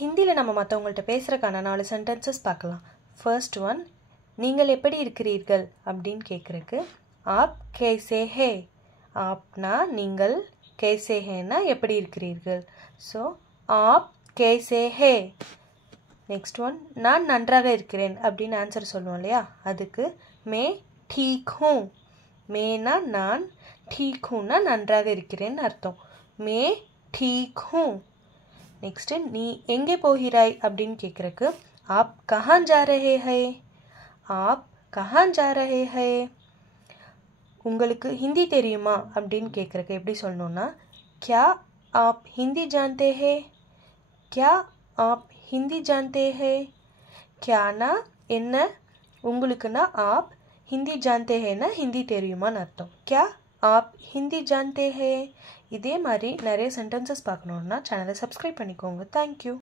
ஹிந்தியில் நம்ம மற்றவங்கள்ட்ட பேசுகிறக்கான 4 சென்டென்சஸ் பார்க்கலாம். ஃபர்ஸ்ட் ஒன், நீங்கள் எப்படி இருக்கிறீர்கள் அப்படின்னு கேட்குறக்கு ஆப் கேசே ஹே. ஆப்னா நீங்கள், கேசே ஹேனா எப்படி இருக்கிறீர்கள். ஸோ ஆப் கேசே ஹே. நெக்ஸ்ட் ஒன், நான் நன்றாக இருக்கிறேன் அப்படின்னு ஆன்சர் சொல்லுவோம் இல்லையா, அதுக்கு மே டீக் ஹூ. மேனா நான், டீக் ஹூனா நன்றாக இருக்கிறேன்னு அர்த்தம். மே டீக் ஹூ. நெக்ஸ்ட்டு, நீ எங்கே போகிறாய் அப்படின்னு கேட்குறக்கு ஆப் கஹான் ஜா ரஹே ஹை. ஆப் கஹான் ஜா ரஹே ஹை. உங்களுக்கு ஹிந்தி தெரியுமா அப்படின்னு கேட்குறக்கு எப்படி சொல்லணும்னா கியா ஆப் ஹிந்தி ஜான்தே ஹே. கியா ஆப் ஹிந்தி ஜான்தே ஹே. கியானா என்ன, உங்களுக்குன்னா ஆப், ஹிந்தி ஜான்தே ஹேனா ஹிந்தி தெரியுமான்னு அர்த்தம். கியா ஆப் ஹிந்தி ஜான்தே ஹே. இதே மாதிரி நிறைய சென்டென்சஸ் பார்க்கணுன்னா சேனலை சப்ஸ்கிரைப் பண்ணிக்கோங்க. தேங்க்யூ.